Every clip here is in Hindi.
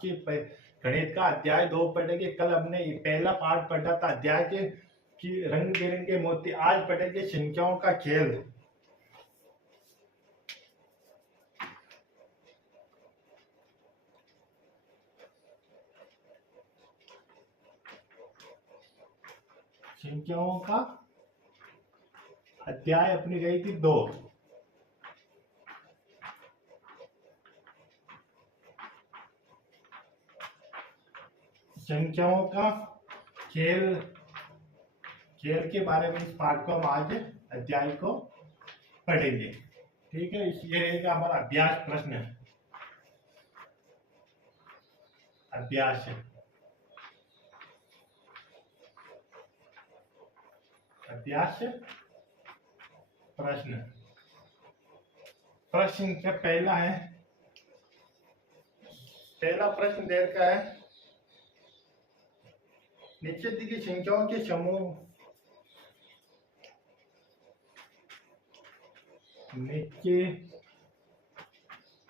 आपकी गणित का अध्याय 2 पढ़ेंगे। कल हमने पहला पार्ट पढ़ा था अध्याय के कि रंग बिरंगे मोती। आज पढ़ेंगे संख्याओं का खेल। संख्याओं का अध्याय अपनी गई थी 2। संख्याओं का खेल के बारे में इस पाठ को हम आज अध्याय को पढ़ेंगे। ठीक है, ये रहेगा हमारा अभ्यास प्रश्न। अभ्यास प्रश्न। प्रश्न का पहला है, पहला प्रश्न दे रखा है नीचे दी गई संख्याओं के समूह नीचे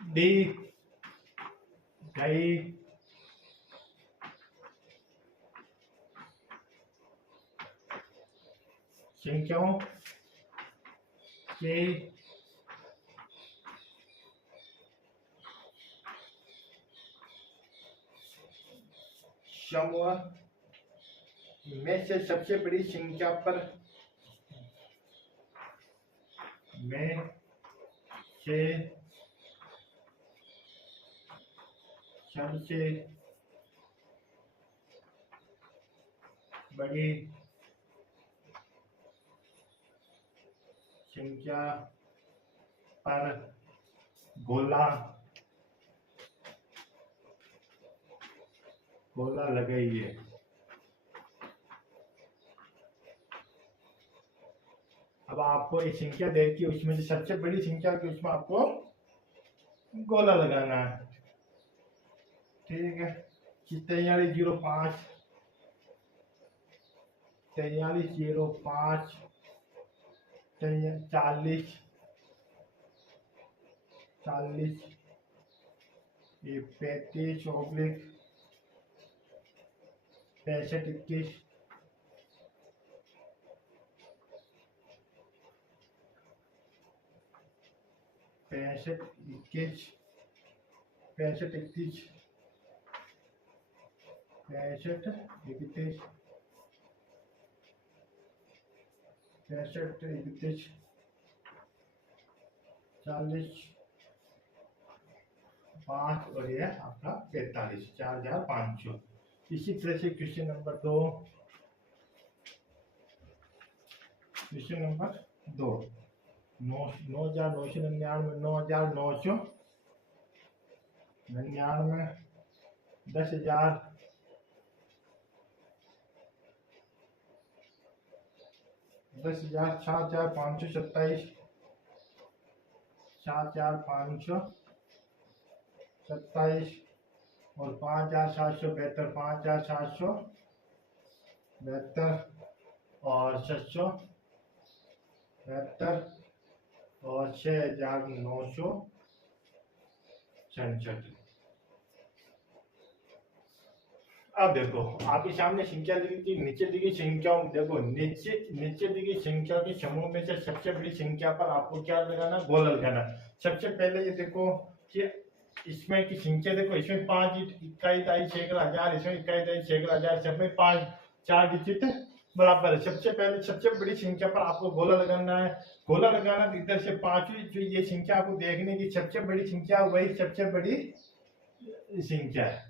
दी गई संख्याओं के समूह में से सबसे बड़ी संख्या पर सबसे बड़ी संख्या पर गोला लगाइए। अब आपको एक संख्या देखिए, उसमें से सबसे बड़ी संख्या की उसमें आपको गोला लगाना है। ठीक है, 4305 4305 40 ये 35 ओब्लिक 65 21 65 21 65 31 65 31 65 31 40 5 और ये आपका 45 4500। इसी तरह से क्वेश्चन नंबर 2 9,999 9,999 10,000 4,527 4,527 और 5,772 5,772 और 772 और 6,966। अब देखो आपके सामने संख्या दी गई, नीचे दी गई संख्याओं देखो नीचे दी गई संख्या के समूह में से सबसे बड़ी संख्या पर आपको क्या लगाना, गोला लगाना। सबसे पहले ये देखो कि इसमें की संख्या देखो, इसमें 5 इकाई दाई सैकड़ा हजार, इसमें इकाई दाई सैकड़ा हजार, सब में 5 4 डिजिट बराबर है। सबसे पहले सबसे बड़ी संख्या पर आपको गोला लगाना है। गोला लगाना इधर से 5वीं जो ये संख्या आपको देखने की सबसे बड़ी संख्या वही सबसे बड़ी संख्या है।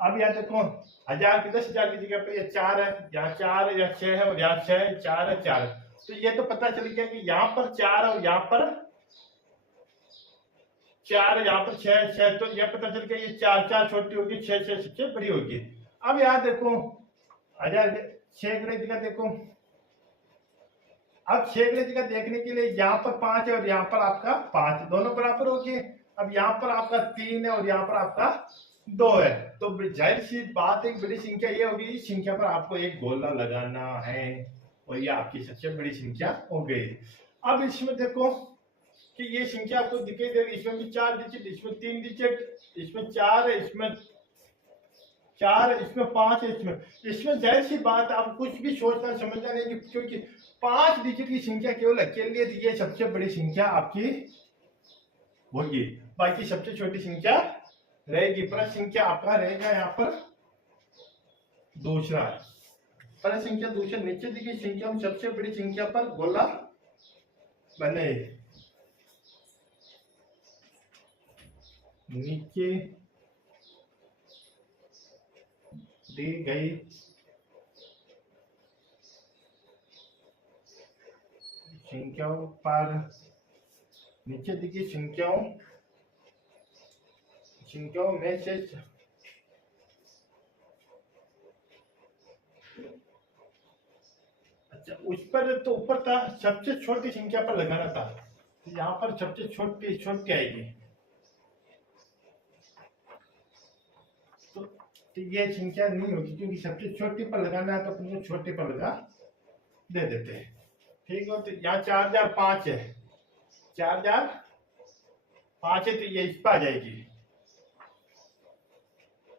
अब यहाँ देखो 1000 की 10,000 की जगह पे ये 4 है, यहाँ 4 है, यहाँ 6 है और यहाँ 6 है, 4 है 4। तो ये तो पता चल गया कि यहाँ पर 4 और यहाँ पर 4 है, यहाँ पर 6 तो ये पता चल गया ये 4 छोटी होगी, 6 सबसे बड़ी होगी। अब यहाँ देखो 1000 सैकड़े जगह देखो, अब सैकड़े जगह देखने के लिए यहाँ पर 5 है और यहाँ पर आपका 5 दोनों बराबर हो गए। अब यहाँ पर आपका 3 है और यहाँ पर आपका 2 है। तो जाहिर सी बात एक बड़ी संख्या ये होगी, इस संख्या पर आपको एक गोला लगाना है और ये आपकी सबसे बड़ी संख्या हो गई। अब इसमें देखो कि ये संख्या आपको दिखाई देगी, इसमें भी 4 डिजिट, इसमें 3 डिजिट, इसमें 4 है, इसमें 4 इसमें 5 है, इसमें जाहिर सी बात आप कुछ भी सोचना समझना नहीं, क्योंकि 5 डिजिट की संख्या केवल अकेले ये सबसे बड़ी संख्या आपकी होगी, बाकी सबसे छोटी संख्या रहेगी। प्लस संख्या आपका रहेगा यहाँ पर दूसरा, प्लस संख्या दूसरा, नीचे दी गई संख्या में सबसे बड़ी संख्या पर गोला बने। नीचे दी गई संख्याओं पर, नीचे दी गई संख्याओं में से अच्छा, उस पर तो ऊपर था सबसे छोटी संख्या पर लगाना था, तो यहाँ पर सबसे छोटी छोटी आएगी, तो ये संख्या नहीं होगी, क्योंकि सबसे छोटी पर लगाना है तो अपन को छोटी पर लगा दे देते हैं। ठीक है, तो यहाँ 4005 है, 4005 है, तो ये इस पर आ जाएगी।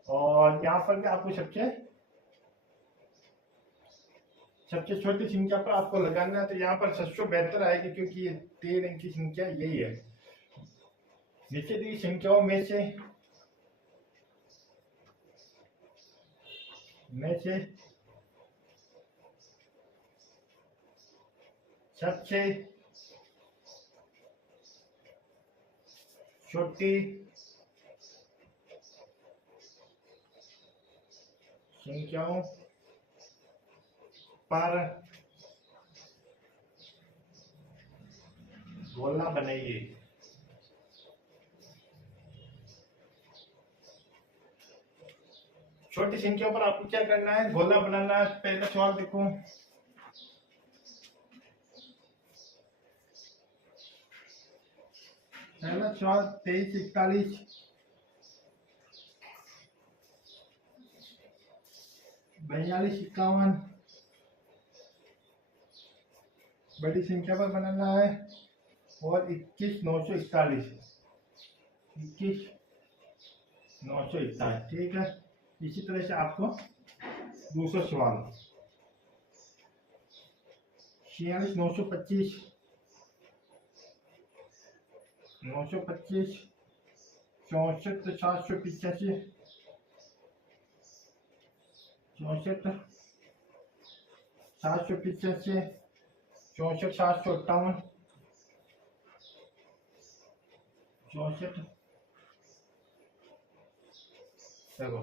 और यहाँ पर भी आपको सबसे छोटी संख्या पर आपको लगाना है, तो यहाँ पर 772 आएगी, क्योंकि ये 3 अंक की संख्या यही है। नीचे दी संख्याओं में से सबसे छोटी संख्याओं पर गोला बनाइए। छोटी संख्याओं पर आपको क्या करना है, गोला बनाना है। पहला सवाल देखो, पहला सवाल 2341, 4251 बड़ी संख्या पर बनाना है, और 21941, 21941। ठीक है, इसी तरह से आपको दूसरा सवाल 46925, 925, 64785, 64785, 64758, 64। देखो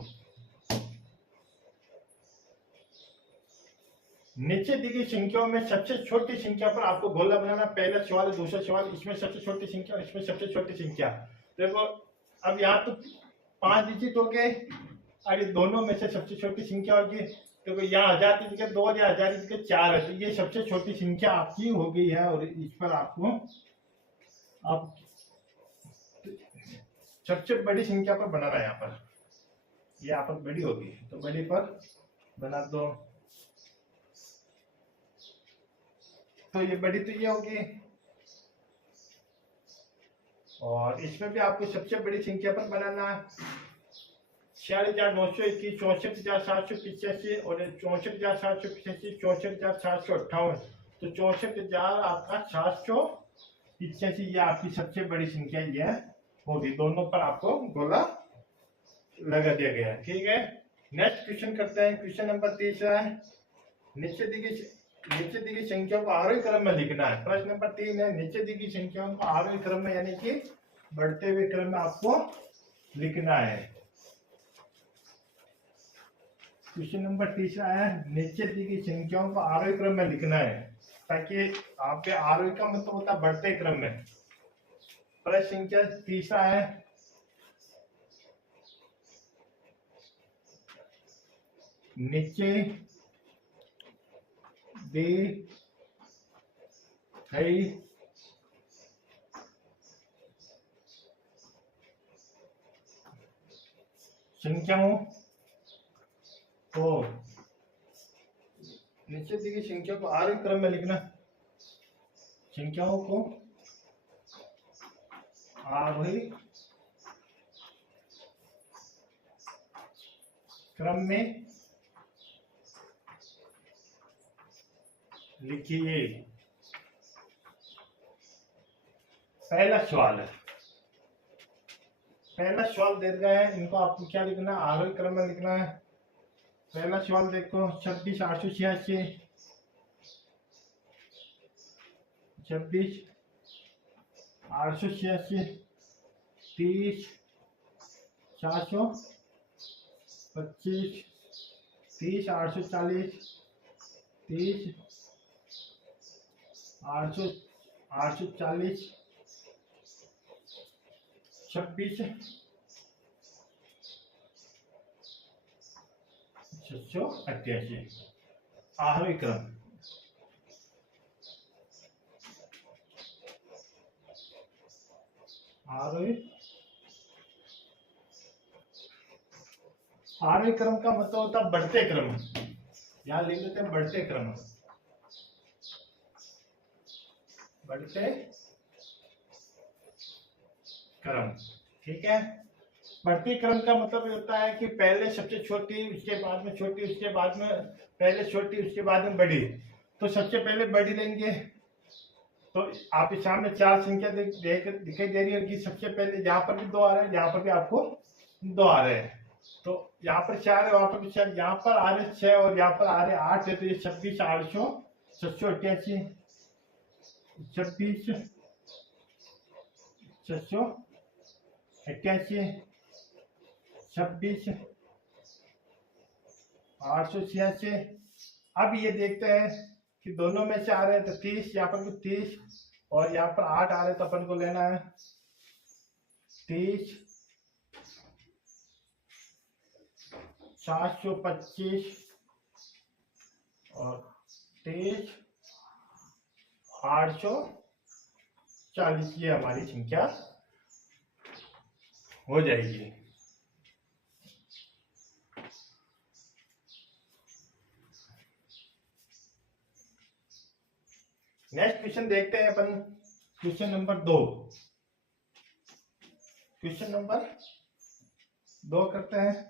नीचे दी गई संख्याओं में सबसे छोटी संख्या पर आपको गोला बनाना। पहला सवाल, दूसरा सवाल, इसमें सबसे छोटी संख्या और इसमें सबसे छोटी संख्या। देखो अब यहाँ तो 5 डिजिट हो गए, अरे दोनों में से सबसे छोटी संख्या होगी, तो यहाँ 1000 की जगह 2 या 1000 की जगह 4 है, तो ये सबसे छोटी संख्या आपकी हो गई है। और इस पर आपको आप सबसे बड़ी संख्या पर बनाना है। यहाँ पर यहाँ पर बड़ी होगी, तो बड़ी पर बना दो। तो ये बड़ी तो ये होगी, और इसमें भी आपको सबसे बड़ी संख्या पर बनाना है। 46,921, 64,785 और 64,785, 64,758। तो 64,000 आपका 785, ये आपकी सबसे बड़ी संख्या ये होगी। दोनों पर आपको गोला लगा दिया गया है। ठीक है, नेक्स्ट क्वेश्चन करते हैं। क्वेश्चन नंबर 3 है, नीचे दी गई संख्याओं को आरोही क्रम में लिखना है। प्रश्न नंबर 3 है, नीचे दी गई संख्याओं को आरोही क्रम में यानी कि बढ़ते हुए क्रम में आपको लिखना है। क्वेश्चन नंबर 3 है, नीचे दी गई संख्याओं को आरोही क्रम में लिखना है, ताकि आपके आरोही का मतलब होता है बढ़ते क्रम में। प्रश्न संख्या 3 है, नीचे दी गई संख्याओं को, नीचे दी गई संख्या को आरोही क्रम में लिखना। संख्याओं को आरोही क्रम में लिखिए। पहला सवाल है, पहला सवाल दे दिया है, इनको आपको क्या लिखना है, आरोही क्रम में लिखना है। पहला सवाल देखो, 26,886, 26,886, 30,425, 30,840, 30,840, 26,688, आरोही क्रम। आरोही क्रम का मतलब होता है बढ़ते क्रम। यहां लिख देते हैं बढ़ते क्रम, बढ़ते क्रम। ठीक है, बढ़ते क्रम का मतलब ये होता है कि पहले सबसे छोटी, उसके बाद में छोटी, उसके बाद में पहले छोटी, उसके बाद में बड़ी। तो सबसे पहले बड़ी लेंगे। तो आप इस सामने 4 संख्या दिखाई दे रही होगी। सबसे पहले यहाँ पर भी 2 आ रहे हैं, यहाँ पर भी आपको 2 आ रहे हैं। तो यहाँ पर 4 है, वहां पर भी 4, यहाँ पर आ रहे 6 और यहाँ पर आ रहे 8 है। तो ये 26,800, 688, 26,688, 26,886। अब ये देखते हैं कि दोनों में से आ रहे हैं, तो 30, यहाँ पर भी 30 और यहाँ पर 8 आ रहे हैं, तो अपन को लेना है 30, 725 और 30, 840। ये हमारी संख्या हो जाएगी। नेक्स्ट क्वेश्चन देखते हैं अपन, क्वेश्चन नंबर 2। क्वेश्चन नंबर 2 करते हैं।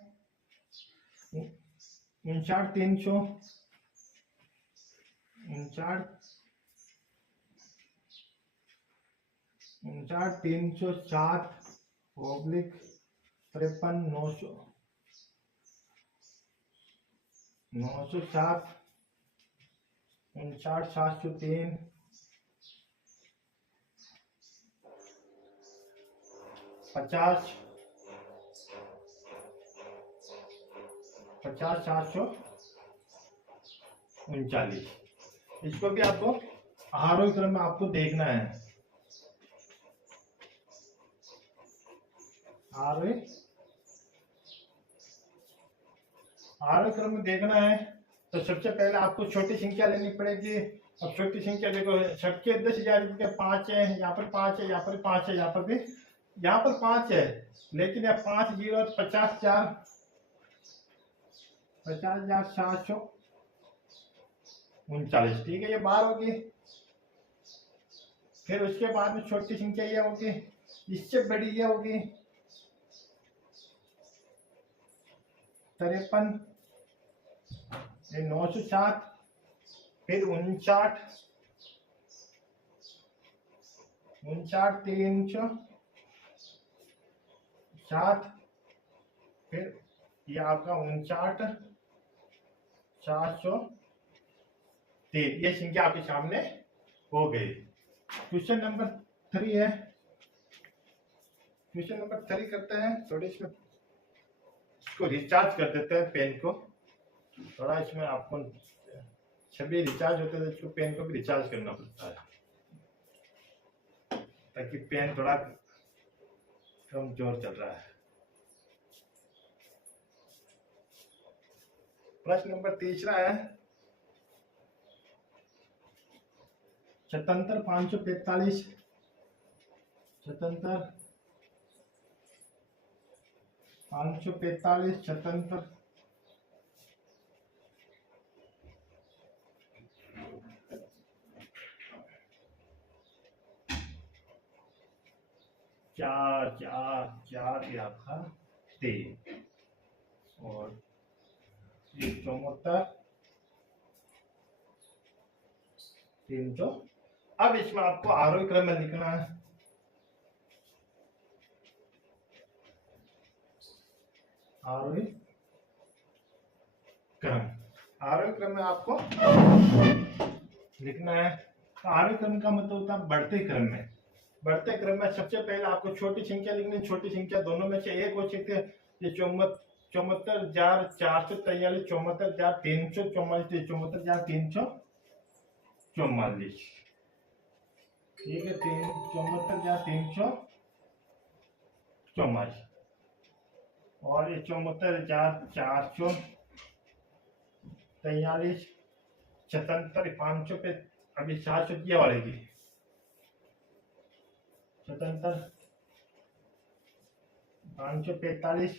59,307 ओब्लिक 53,907, 59,703, 50,739। इसको भी आपको आरोही क्रम में आपको देखना है। आरोही क्रम में देखना है। तो सबसे पहले आपको छोटी संख्या लेनी पड़ेगी। अब छोटी संख्या देखो, सबके 10,000 के 5 है, यहाँ पर 5 है, यहाँ पर 5 है, यहाँ पर भी, यहाँ पर 5 है, लेकिन यह 5 0 50,739। ठीक है, ये बार होगी। फिर उसके बाद में छोटी संख्या ये होगी, इससे बड़ी ये होगी 53, 907, फिर 59,307, फिर ये आपका 59,403। ये संख्या आपके सामने हो गई। क्वेश्चन नंबर 3 है। क्वेश्चन नंबर 3 करते हैं। थोड़ी इसमें इसको रिचार्ज कर देते हैं, पेन को थोड़ा, इसमें आपको सभी रिचार्ज होते हैं, इसको पेन को भी रिचार्ज करना पड़ता है ताकि पेन थोड़ा कमजोर चल रहा है। प्रश्न नंबर 3 है, 77,545, 77,545, 77, 4 4 4 आपका 3 और ये 74 300। अब इसमें आपको आरोही क्रम में लिखना है, आरोही क्रम। आरोही क्रम में आपको लिखना है। तो आरोही क्रम का मतलब होता है बढ़ते क्रम में। बढ़ते क्रम में सबसे पहले आपको छोटी संख्या लिखनी है। छोटी संख्या दोनों में से एक हो सकती है। ये 74,443, 74,344, 74,344, ठीक है, 74,344, और ये 74,443, 77,500 पे अभी 700 की वालेगी, 77,545,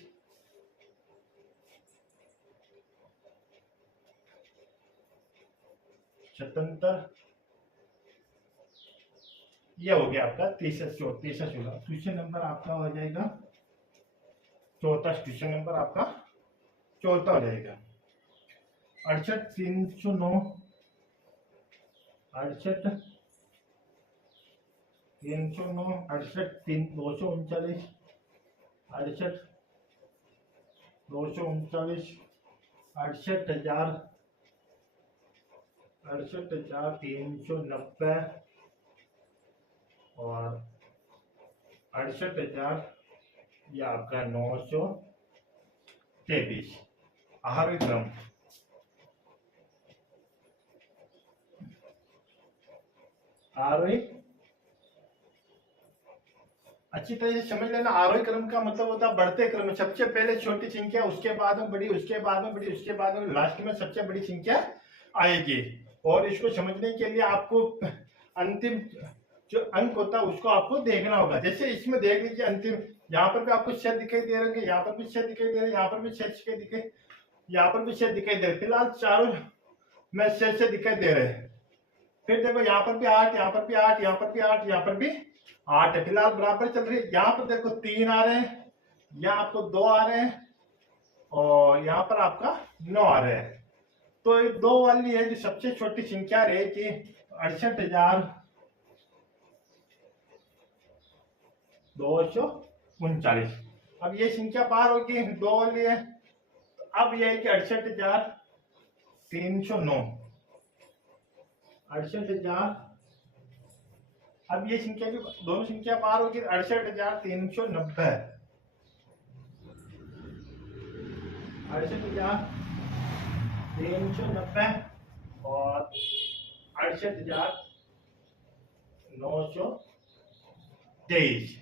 77, ये हो गया आपका 33 होगा। क्वेश्चन नंबर आपका हो जाएगा चौथा। क्वेश्चन नंबर आपका चौथा हो जाएगा। 68,309, 68,309, 68,239, 68,239, 68,000, 68,390 और 68,000, ये आपका 923। आरोही क्रम। आरोही अच्छी तरह से समझ लेना। आरोही क्रम का मतलब होता है बढ़ते क्रम में सबसे पहले छोटी संख्या, उसके बाद में बड़ी, उसके बाद में बड़ी, उसके बाद में लास्ट में सबसे बड़ी संख्या आएगी। और इसको समझने के लिए आपको अंतिम जो अंक होता है उसको आपको देखना होगा। जैसे इसमें देख लीजिए अंतिम, यहाँ पर भी आपको छह दिखाई दे रहे हैं, यहाँ पर भी छह दिखाई दे रहे हैं, यहाँ पर भी छह दिखाई, यहाँ पर भी छह दिखाई दे रहे। फिलहाल चारों में छह दिखाई दे रहे हैं। फिर देखो यहाँ पर भी 8, यहाँ पर भी 8, यहाँ पर भी 8, यहाँ पर भी 8 है। फिलहाल बराबर चल रही है। यहाँ पर देखो 3 आ रहे हैं, यहाँ आपको 2 आ रहे हैं, और यहाँ पर आपका 9 आ रहे हैं। तो ये 2 वाली है जो सबसे छोटी संख्या रहेगी 68,239। अब ये संख्या पार होगी, 2 वाली है। अब यह है कि 68,309, 68,000। अब ये संख्या भी दोनों संख्या पार होगी, 68,390, 68,390 और 68,923।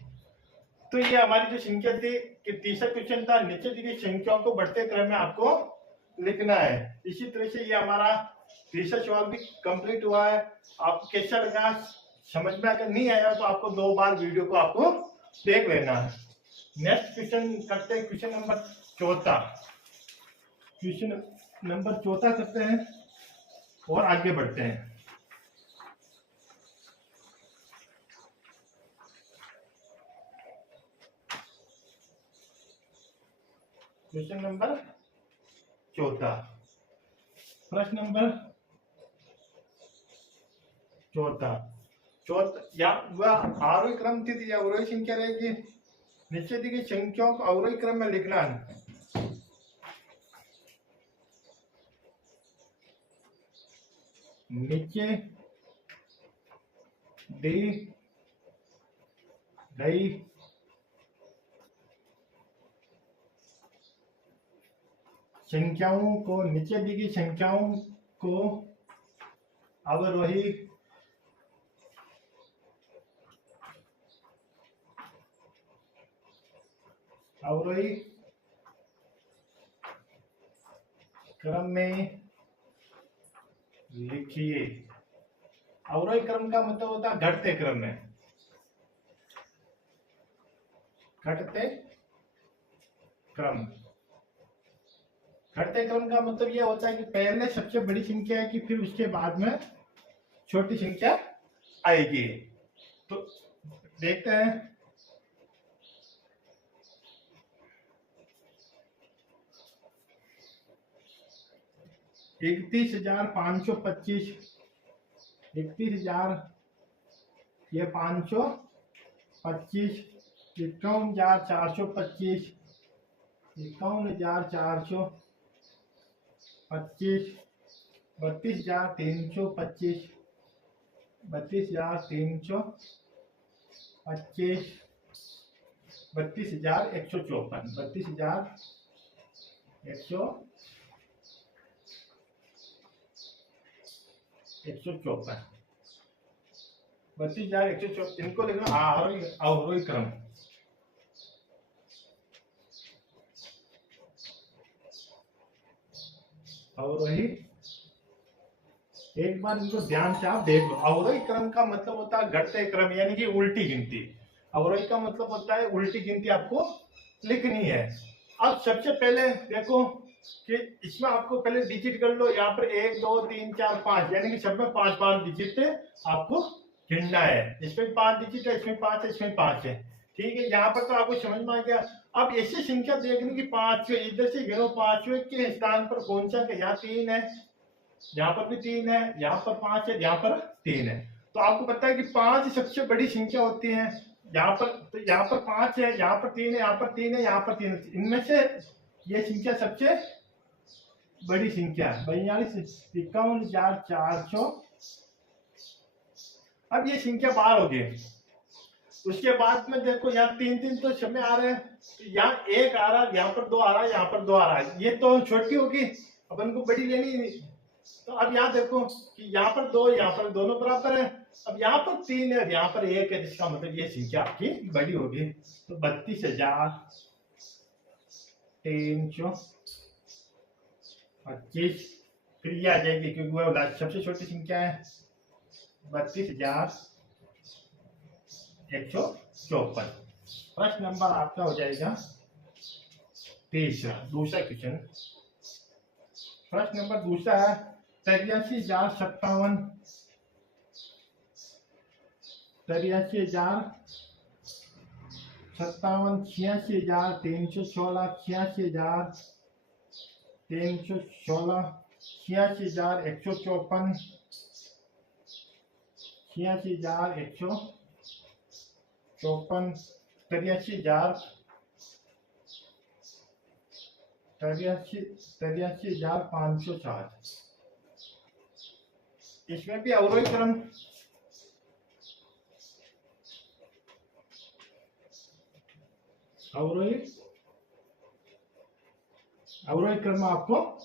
तो ये हमारी जो संख्या थी कि तीसरा क्वेश्चन था, नीचे दी गई संख्याओं को बढ़ते क्रम में आपको लिखना है। इसी तरह से ये हमारा तीसरा सवाल भी कंप्लीट हुआ है। आपको कैसा लगा, समझ में अगर नहीं आया तो आपको 2 बार वीडियो को आपको देख लेना है। नेक्स्ट क्वेश्चन करते हैं, क्वेश्चन नंबर चौथा। क्वेश्चन नंबर चौथा करते हैं और आगे बढ़ते हैं। क्वेश्चन नंबर चौथा, प्रश्न नंबर चौथा। या वह आरोही क्रम थी या अवरोही संख्या रहेगी। नीचे दी गई संख्याओं को अवरोही क्रम में लिखना है। नीचे दी गई संख्याओं को, नीचे दी गई संख्याओं को अवरोही क्रम में लिखिए। अवरोही क्रम का मतलब होता है घटते क्रम में, घटते क्रम। घटते क्रम का मतलब यह होता है कि पहले सबसे बड़ी संख्या आएगी, फिर उसके बाद में छोटी संख्या आएगी। तो देखते हैं। 31,525, 31,000 ये 525, 51,425, 51,425, 32,325, 32,325, 32,154, 32,154, 32,154, इनको लिखना अवरोही क्रम। अवरोही, एक बार इनको ध्यान से आप देख लो। अवरोही क्रम का मतलब होता है घटते क्रम, यानी कि उल्टी गिनती। अवरोही का मतलब होता है उल्टी गिनती आपको लिखनी है। अब सबसे पहले देखो कि इसमें आपको पहले डिजिट कर लो। यहाँ पर 1 2 3 4 5, यानी कि सब में 5 डिजिट आपको गिनना है। इसमें 5 डिजिट है, इसमें 5 है, इसमें 5 है। ठीक है, यहाँ पर तो आपको समझ में आ गया। अब ऐसी संख्या देखने की 5 इधर से गिनो, 5वें के स्थान पर कौन सा, यहाँ 3 है, यहाँ पर भी 3 है, यहाँ पर 5 है, यहाँ पर 3 है। तो आपको पता है कि 5 सबसे बड़ी संख्या होती है। यहाँ पर तो यहाँ पर 5 है, यहाँ पर 3 है, यहाँ पर 3 है, यहाँ पर 3 है। इनमें से ये संख्या सबसे बड़ी संख्या है 42,51,400। अब ये संख्या बाहर होगी। उसके बाद में देखो यहाँ 3 तो समय आ रहे हैं, तो यहाँ 1 आ रहा है, यहाँ पर 2 आ रहा है, यहाँ पर 2 आ रहा है। ये तो छोटी होगी, अपन को बड़ी लेनी नहीं। तो अब यहाँ देखो कि यहाँ पर 2, यहाँ पर दोनों बराबर है। अब यहाँ पर 3 है, यहाँ पर 1 है, जिसका मतलब ये संख्या आपकी बड़ी होगी। तो 32,325 क्रिया आ जाएगी, क्योंकि वो सबसे छोटी संख्या है। 32,154। प्रश्न नंबर आपका हो जाएगा 23, दूसरा क्वेश्चन। प्रश्न नंबर दूसरा है 83,057, 83,057, 86,316, 86,316, 86,154, 86,154, 83,560। इसमें भी अवरोही क्रम। अवरोही क्रम आपको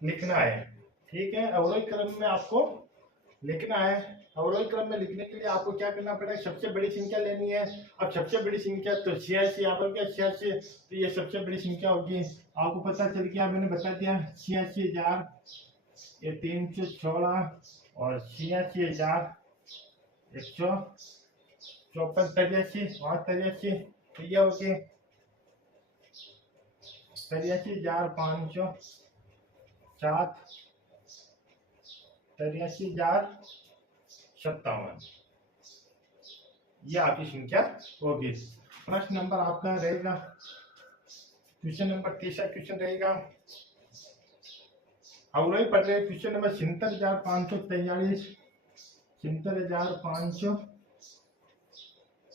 लिखना है। ठीक है, अवरोही क्रम में आपको लिखना है। अवरोही क्रम में लिखने के लिए आपको क्या करना पड़ेगा, सबसे बड़ी संख्या लेनी है। अब सबसे बड़ी संख्या तो 86, यहाँ पर क्या 86, तो ये सबसे बड़ी संख्या होगी। आपको पता चल गया, मैंने बता दिया 86,000, ये 316 और 86,154, 83 और 83, तो ये हो गए 83,507, 83,057, ये आपकी संख्या होगी। प्रश्न नंबर आपका रहेगा, क्वेश्चन नंबर तीसरा क्वेश्चन रहेगा। अवरोही पढ़ रहे क्वेश्चन नंबर 76,543, 76,543,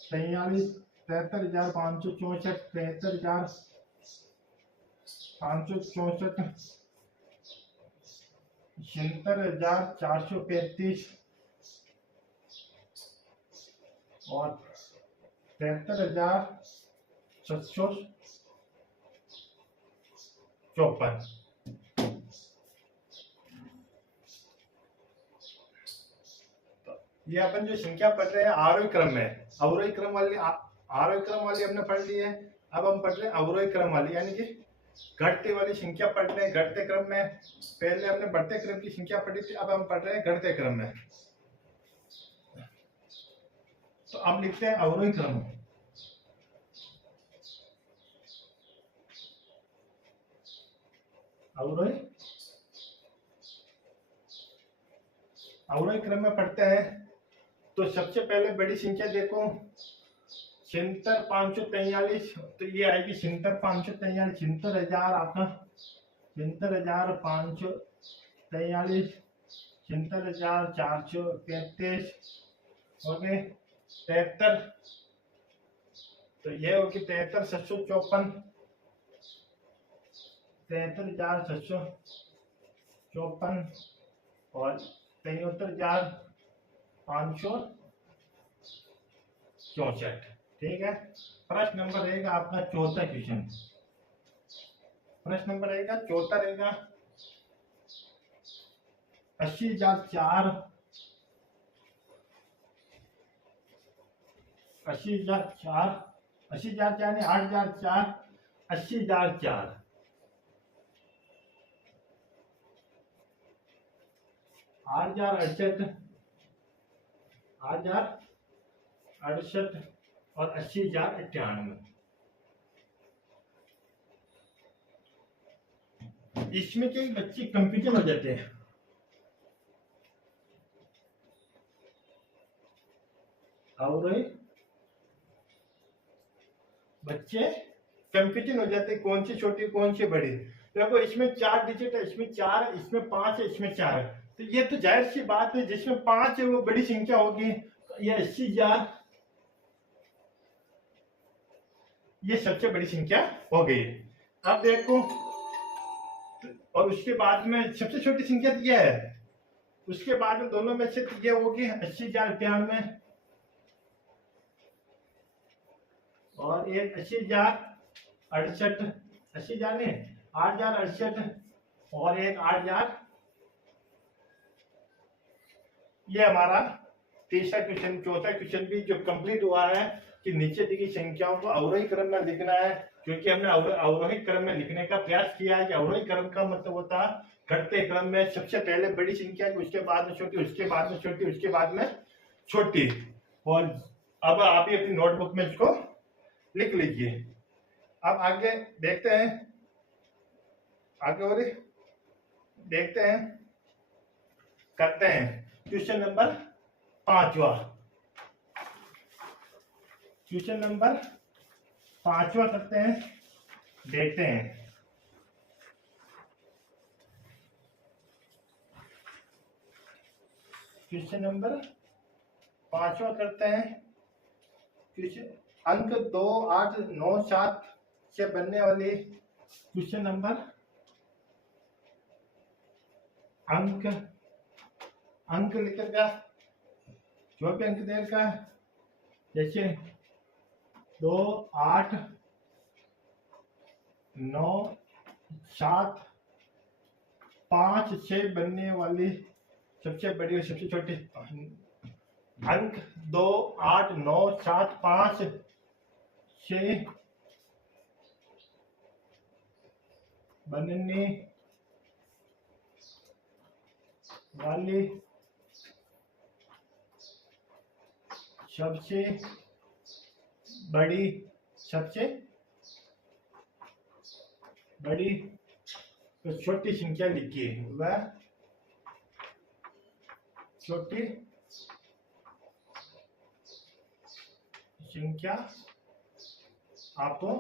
73,564, 73,564, 76,435 और 73,754। ये अपन जो संख्या पढ़ रहे हैं आरोही क्रम में, अवरोही क्रम वाली आरोही क्रम वाली हमने पढ़ ली है। अब हम पढ़ रहे हैं अवरोही क्रम वाली, यानी कि घटते वाली संख्या पढ़ रहे हैं। घटते क्रम में पहले हमने बढ़ते क्रम की संख्या पढ़ी थी, अब हम पढ़ रहे हैं घटते क्रम में। तो अब लिखते हैं अवरोही क्रम। अवरोही क्रम में पढ़ते हैं तो सबसे पहले बड़ी संख्या देखो 76,543, तो ये आएगी 76,543, 76,000 आपका 76,543, 43, 47,433 हो गए। 73, तो ये होगी 73,754, 73,754 और 73,564। ठीक है। प्रश्न नंबर रहेगा आपका चौथा क्वेश्चन। प्रश्न नंबर रहेगा चौथा रहेगा 80,004, 80,004, 80,004 नहीं 8,004, 80,004, 8,068, 8,068 और 80,098। इसमें कई बच्चे कंफ्यूजन हो जाते हैं। और बच्चे कंफ्यूजन हो जाते हैं कौन सी छोटी कौन सी बड़ी। देखो इसमें 4 डिजिट है, इसमें 4 है, इसमें 5 है, इसमें 4 है, तो ये तो जाहिर सी बात है जिसमें 5 है वो बड़ी संख्या होगी। ये 80,000 ये सबसे बड़ी संख्या हो गई। अब देखो, और उसके बाद में सबसे छोटी संख्या तो ये है, उसके बाद में दोनों में से ये होगी 80,093 और एक 80,068, 80,000 नहीं 8,068 और एक 8,000। ये हमारा तीसरा क्वेश्चन। चौथा क्वेश्चन भी जो कंप्लीट हुआ है कि नीचे दी गई संख्याओं को अवरोही क्रम में लिखना है, क्योंकि हमने अवरोही क्रम में लिखने का प्रयास किया है कि अवरोही क्रम का मतलब होता है घटते क्रम में सबसे पहले बड़ी संख्या, उसके बाद में छोटी, उसके बाद में छोटी, उसके बाद में छोटी। और अब आप ही अपनी नोटबुक में इसको लिख लीजिए। अब आगे देखते हैं, आगे और देखते हैं, करते हैं क्वेश्चन नंबर 5वां। क्वेश्चन नंबर 5वां करते हैं, देखते हैं। क्वेश्चन नंबर 5वां करते हैं। क्वेश्चन अंक 2, 8, 9, 7 से बनने वाली क्वेश्चन नंबर अंक लिखेगा जो भी अंक देगा, जैसे 2, 8, 9, 7, 5 से बनने वाली सबसे बड़ी और सबसे छोटी अंक 2, 8, 9, 7, 5 से बनने वाली सबसे बड़ी तो छोटी संख्या लिखिए, वह छोटी संख्या आपको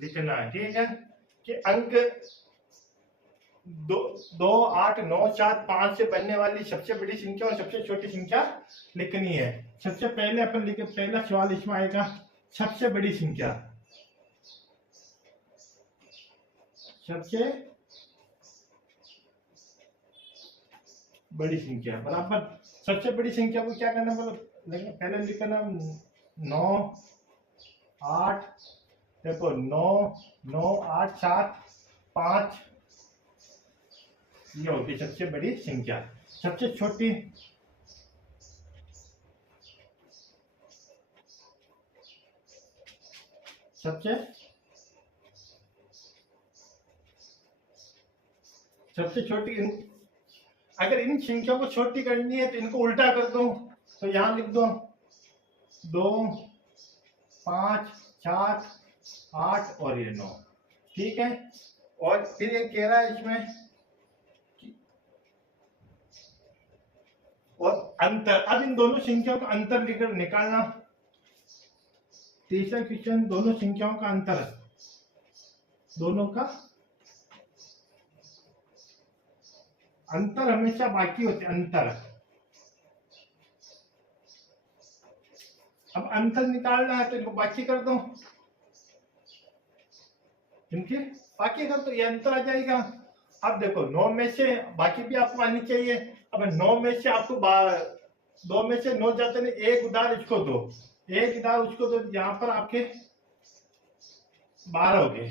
लिखना है। ठीक है कि अंक 2, 8, 9, 7, 5 से बनने वाली सबसे बड़ी संख्या और सबसे छोटी संख्या लिखनी है। सबसे पहले अपन लिखे, पहला सवाल इसमें आएगा सबसे बड़ी संख्या। सबसे बड़ी संख्या बराबर सबसे बड़ी संख्या को क्या करना, पहले लिखना 9, 8, देखो 9, 9, 8, 7, 5 ये होती सबसे बड़ी संख्या। सबसे छोटी सबसे छोटी अगर इन संख्याओं को छोटी करनी है तो इनको उल्टा कर दो, तो यहां लिख दो 2, 5, 7, 8 और ये 9। ठीक है। और फिर ये कह रहा है इसमें और अंतर, अब इन दोनों संख्याओं का अंतर लेकर निकालना। तीसरा क्वेश्चन, दोनों संख्याओं का अंतर, दोनों का अंतर हमेशा बाकी होते हैं, अंतर। अब अंतर निकालना है तो इनको बाकी कर दो, इनके बाकी कर दो, ये अंतर आ जाएगा। अब देखो 9 में से बाकी भी आपको आनी चाहिए। अब 9 में से आपको 2 में से 9 जाते नहीं, एक उधार इसको दो, एक उधार उसको दो, यहाँ पर आपके 12 हो गए।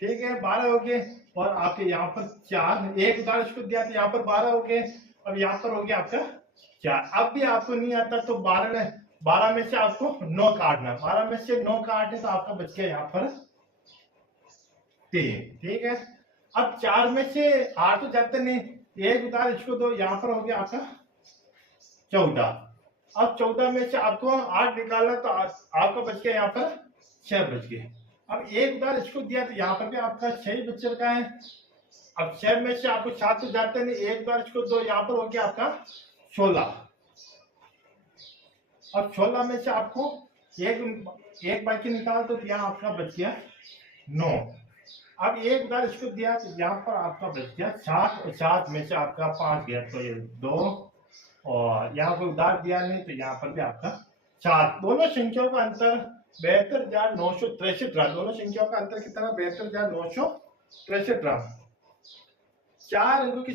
ठीक है, 12 हो गए। और आपके यहाँ पर 4, एक उधार इसको दिया तो यहाँ पर 12 हो गए। अब यहाँ पर हो गया आपका 4। अब भी आपको नहीं आता तो 12 में से आपको 9 काटना, 12 में से 9 काटने तो आपका बच गया यहाँ पर 3। ठीक है, अब 4 में से 8 तो जाते नहीं, एक उधार इसको दो, यहाँ पर हो गया आपका 14। अब 14 में से आपको 8 निकालना तो आपका बच गया यहाँ पर 6 बच गए। अब एक उधार इसको दिया तो यहाँ पर भी आपका 6 बच रखा है। अब 6 में से आपको 7 तो जाते नहीं, एक उधार इसको दो, यहाँ पर हो गया आपका 16। अब 16 में से आपको एक बाकी निकाल दो, यहाँ आपका बच गया 9। अब एक उधार इसको दिया तो यहाँ पर आपका बच गया 7, और 7 में से आपका 5 गया तो ये 2, और यहाँ पर उधार दिया नहीं तो यहाँ पर भी आपका 7। दोनों संख्याओं का अंतर 72,963 रहा। दोनों संख्याओं का अंतर कितना? 72,963 रहा। 4 अंकों की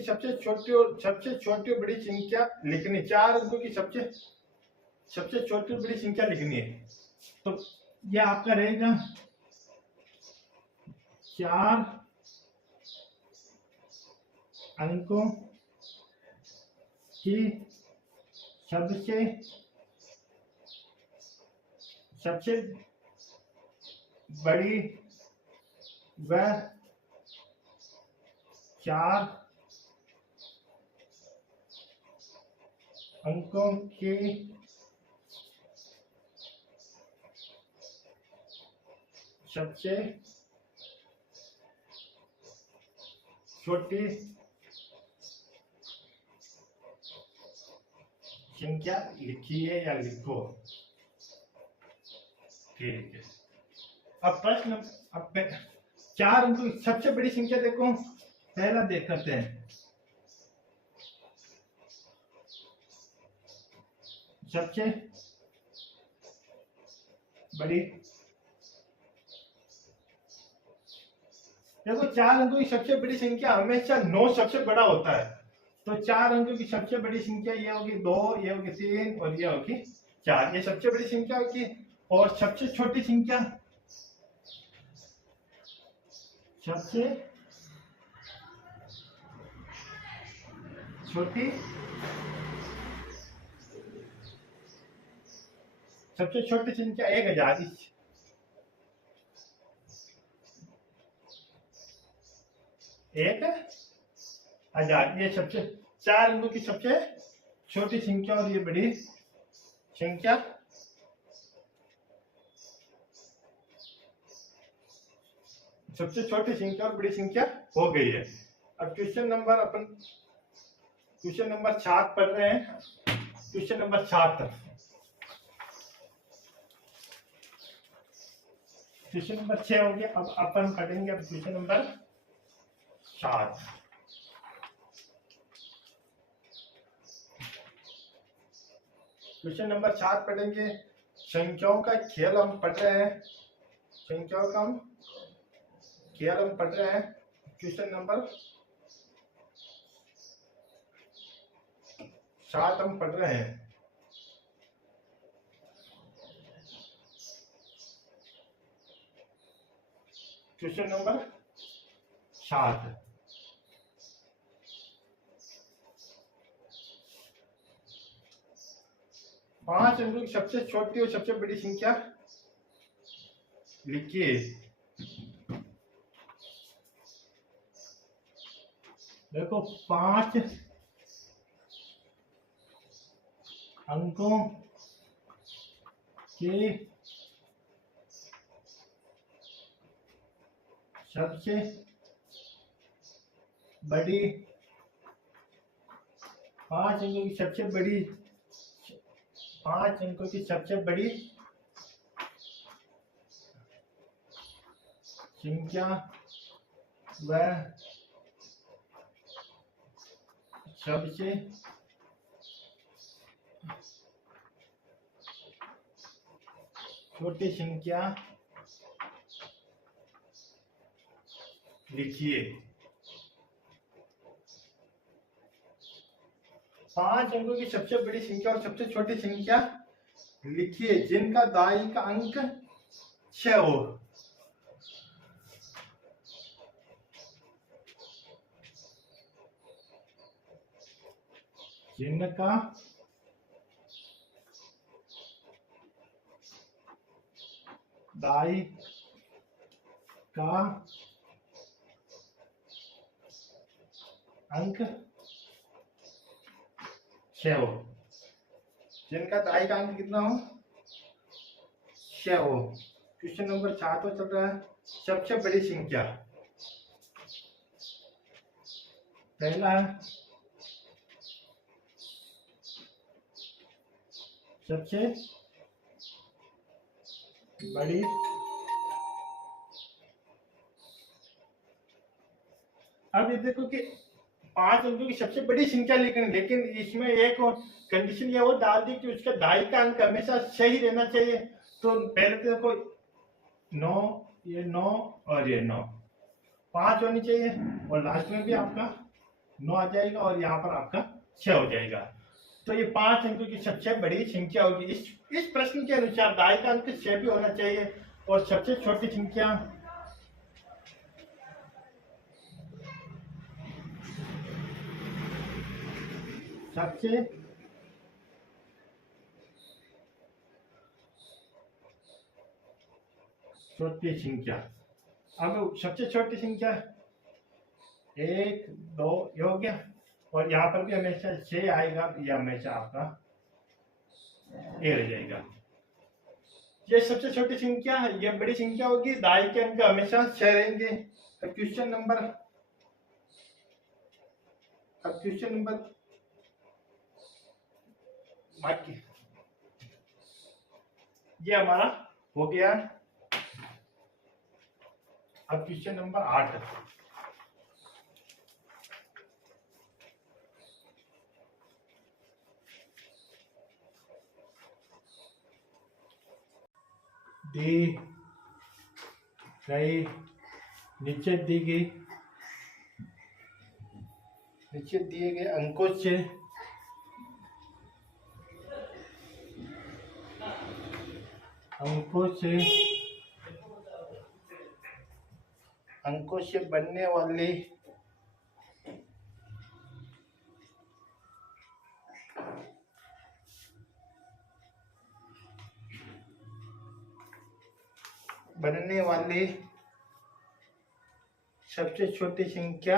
सबसे छोटी और बड़ी संख्या लिखनी, 4 अंकों की सबसे छोटी और बड़ी संख्या लिखनी है। तो यह आपका रहेगा 4 अंकों की सबसे बड़ी व 4 अंकों की सबसे छोटी संख्या लिखिए या लिखो। ठीक है, अब प्रश्न, अब 4 अंकों की सबसे बड़ी संख्या देखो, पहला देख करते हैं। सबसे बड़ी, देखो 4 अंकों की सबसे बड़ी संख्या हमेशा 9 सबसे बड़ा होता है। तो 4 अंकों की सबसे बड़ी संख्या ये होगी 2, ये होगी 3 और ये होगी 4, ये सबसे बड़ी संख्या होगी। और सबसे छोटी संख्या, सबसे छोटी संख्या 1000। 1000 ये सबसे 4 अंकों की सबसे छोटी संख्या और ये बड़ी संख्या। सबसे छोटी संख्या और बड़ी संख्या हो गई है। अब क्वेश्चन नंबर 7 पढ़ रहे हैं। क्वेश्चन नंबर 7, क्वेश्चन नंबर 6 हो गया। अब अपन पढ़ेंगे अब क्वेश्चन नंबर 7। क्वेश्चन नंबर 7 पढ़ेंगे। संख्याओं का खेल हम पढ़ रहे हैं, संख्याओं का खेल हम पढ़ रहे हैं। क्वेश्चन नंबर 7 हम पढ़ रहे हैं। क्वेश्चन नंबर 7, 5 अंकों की सबसे छोटी और सबसे बड़ी संख्या लिखिए। देखो 5 अंकों की सबसे बड़ी, 5 अंकों की सबसे बड़ी, 5 अंकों की सबसे बड़ी संख्या व सबसे छोटी संख्या लिखिए। 5 अंकों की सबसे बड़ी संख्या और सबसे छोटी संख्या लिखिए जिनका दाई का अंक 6 हो। जिनका दाई का अंक 6 हो। जिनका दाई का अंक कितना हो? 6 हो। क्वेश्चन नंबर 4 तो चल रहा है। सबसे बड़ी संख्या पहला है सबसे बड़ी अब ये देखो कि 5 अंकों की सबसे बड़ी संख्या लेकिन इसमें एक कंडीशन ये वो डाल दी कि उसका दाई का अंक हमेशा सही रहना चाहिए। तो पहले तो देखो 9, ये 9 और ये 9, 5 होनी चाहिए और लास्ट में भी आपका 9 आ जाएगा और यहाँ पर आपका 6 हो जाएगा। तो ये 5 अंकों की सबसे बड़ी संख्या होगी। इस प्रश्न के अनुसार दाई का अंक 6 भी होना चाहिए और सबसे छोटी संख्या सबसे छोटी संख्या। अब सबसे छोटी संख्या 1, 2 ये हो गया और यहाँ पर भी हमेशा 6 आएगा, ये हमेशा आपका ए रह जाएगा। ये सबसे छोटी संख्या है, ये बड़ी संख्या होगी, दाई के अंक हमेशा 6 रहेंगे। अब क्वेश्चन नंबर बाकी ये हमारा हो गया। अब क्वेश्चन नंबर 8 दी गई नीचे दिए गए अंकों से बनने वाली सबसे छोटी संख्या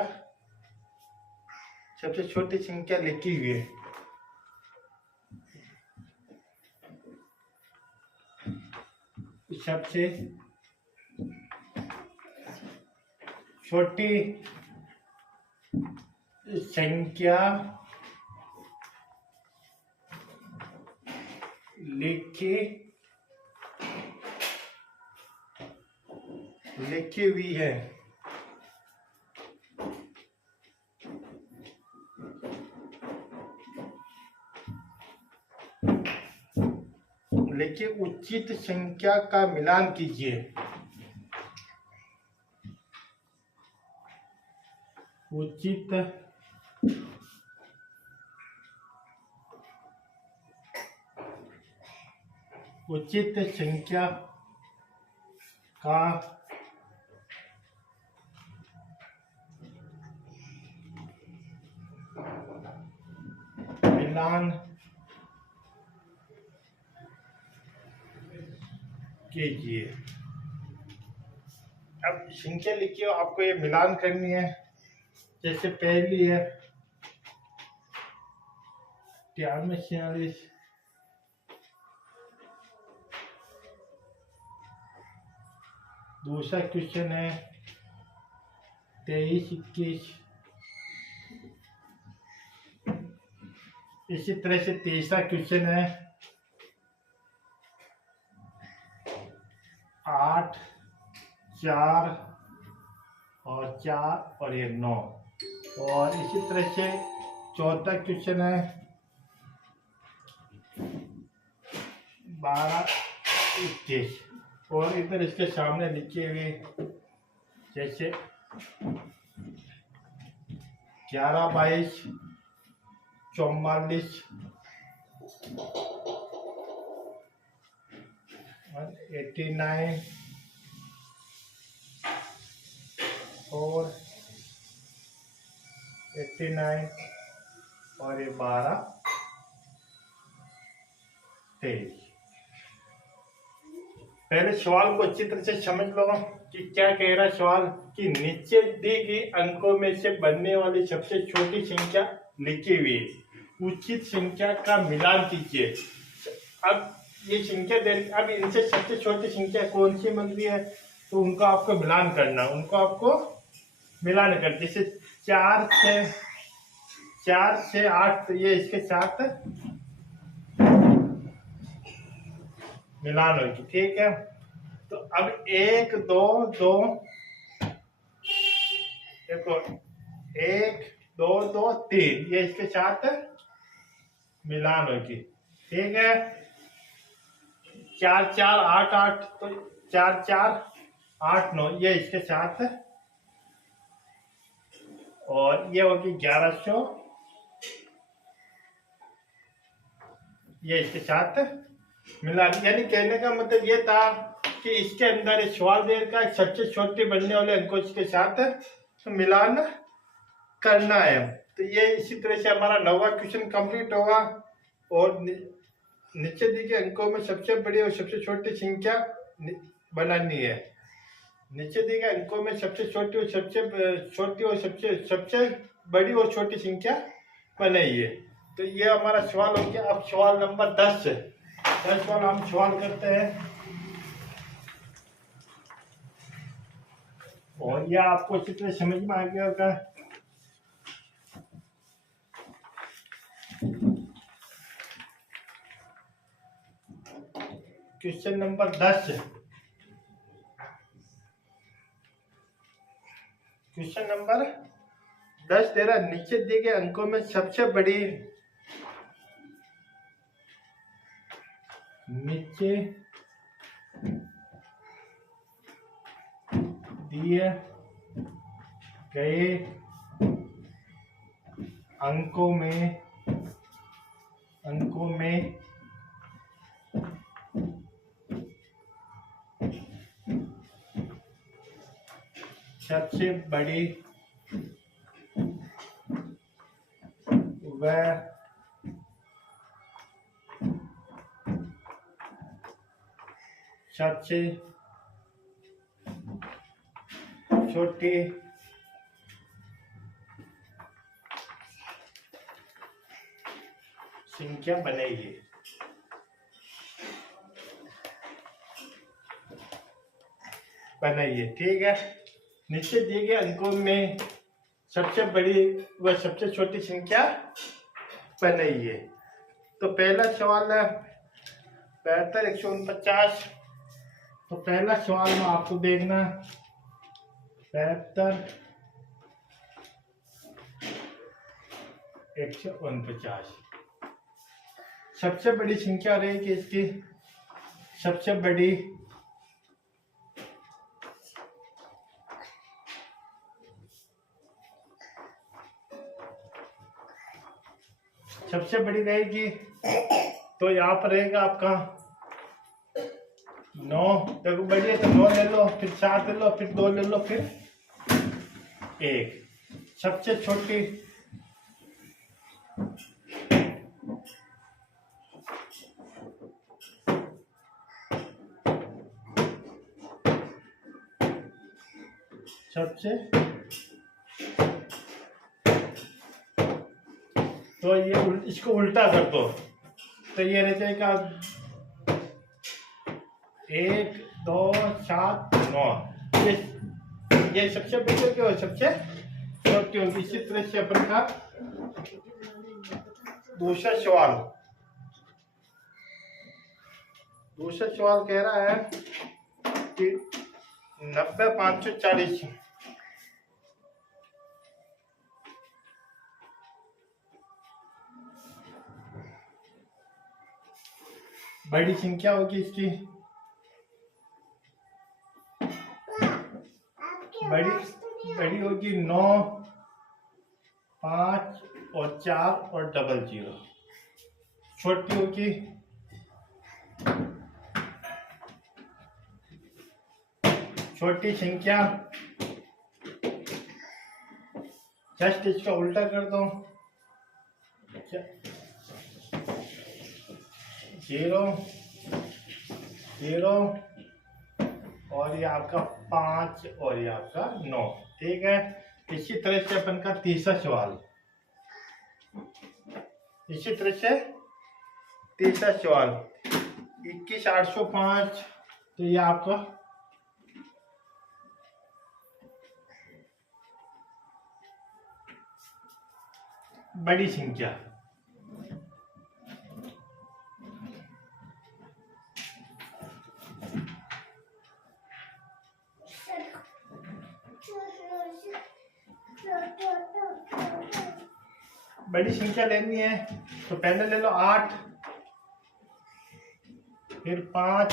लिखी हुई है। सबसे छोटी संख्या लिखी हुई है। लिखिए उचित संख्या का मिलान कीजिए। उचित संख्या का मिलान कीजिए। अब संख्या लिखिए, आपको ये मिलान करनी है। जैसे पहली है 93, 46, दूसरा क्वेश्चन है 23, 21, इसी तरह से तीसरा क्वेश्चन है 8, 4 और 4 और ये 9, और इसी तरह से चौथा क्वेश्चन है 12 21 और इधर इसके सामने लिखे हुए जैसे 11 22 44 और 89 और 89 और ये 12 23। पहले सवाल को अच्छी तरह से समझ लो कि क्या कह रहा है सवाल कि नीचे दी गई अंकों में से बनने वाली सबसे छोटी संख्या लिखी हुई है, उचित संख्या का मिलान कीजिए। अब ये संख्या दे, अब इनसे सबसे छोटी संख्या कौन सी बन रही है तो उनको आपको मिलान करना, उनको आपको मिलान कर, जैसे 4 से 8 तो ये इसके साथ मिलान होगी, ठीक है। तो अब 1 2 2 देखो 1 2 2 3 ये इसके साथ मिलान होगी, ठीक है। 4 4 8 8 तो 4 4 8 9 ये इसके साथ, और ये होगी 1100 ये इसके साथ मिला। यानी कहने का मतलब ये था कि इसके अंदर इस सवाल देर का सबसे छोटे बनने वाले अंकों के साथ मिलान करना है। तो ये इसी तरह से हमारा 9वां क्वेश्चन कंप्लीट होगा। और नीचे दी गए अंकों में सबसे बड़ी और सबसे छोटी संख्या बनानी है। नीचे दी गए अंकों में सबसे छोटी और सबसे बड़ी और छोटी संख्या बनाइए। तो ये हमारा सवाल हो गया। अब सवाल नंबर 10 सवाल हम सवाल करते हैं, और यह आपको अच्छी तरह समझ में आ गया होगा। क्वेश्चन नंबर 10, क्वेश्चन नंबर 10 दे रहा, नीचे दिए गए अंकों में सबसे बड़ी, नीचे दिए गए अंकों में सबसे बड़ी व सबसे छोटी संख्या बनेगी। बनाइए, ठीक है। नीचे दिए गए अंकों में सबसे बड़ी व सबसे छोटी संख्या बनाइए। तो पहला सवाल है 72 149। तो पहला सवाल में आपको देखना 72 149 सबसे बड़ी संख्या रहेगी इसकी, सबसे बड़ी रहेगी। तो यहाँ पर रहेगा आपका 9। देखो बड़ी है तो 9 ले लो, फिर 7 ले लो, फिर 2 ले लो, फिर 1। सबसे छोटी सबसे, तो ये इसको उल्टा कर दो तो ये रह जाएगा 1 2 7 9। ये सबसे बड़ी होगी और सबसे छोटी होगी। इसी तरह से अपन का दूसरा सवाल कह रहा है कि 90 540 बड़ी संख्या होगी इसकी, बड़ी होगी 9, 5 और 4 और 00। छोटी होगी छोटी संख्या, जस्ट इसका उल्टा कर दो, 0 0 और ये आपका 5 और ये आपका 9। ठीक है। इसी तरह से अपन का तीसरा सवाल, इसी तरह से तीसरा सवाल 21805। तो ये आपका बड़ी संख्या, बड़ी संख्या लेनी है तो पहले ले लो 8, फिर 5,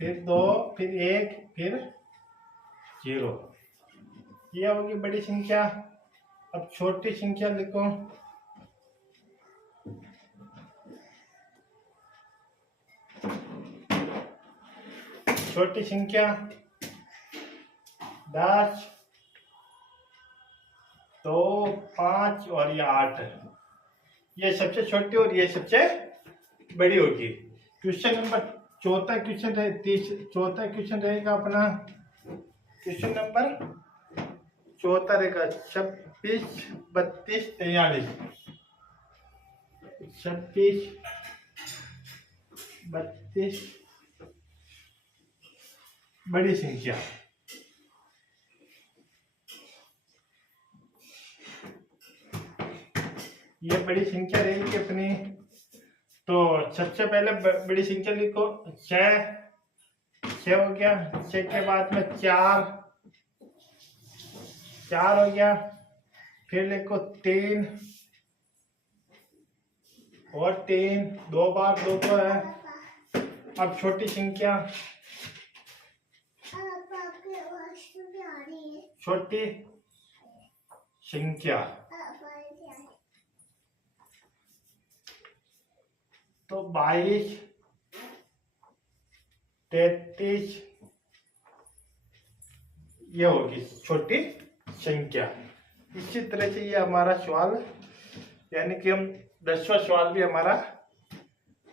फिर 2, फिर 1, फिर 0। ये होगी बड़ी संख्या। अब छोटी संख्या लिखो, छोटी संख्या 10, 2, 5 और ये 8। ये सबसे छोटी और ये सबसे बड़ी होगी। क्वेश्चन नंबर चौथा क्वेश्चन रहेगा अपना, क्वेश्चन नंबर चौथा रहेगा 26, 32, 43। 26, 32 बड़ी संख्या, ये बड़ी संख्या रहेगी अपनी। तो सबसे पहले बड़ी संख्या लिखो, 6 हो गया, 6 के बाद में 4 हो गया, फिर लिखो 3 और 3, 2 बार 2 तो है। अब छोटी संख्या, छोटी संख्या तो 22, 33 ये होगी छोटी संख्या। इसी तरह से ये हमारा सवाल, यानी कि हम 10वां सवाल भी हमारा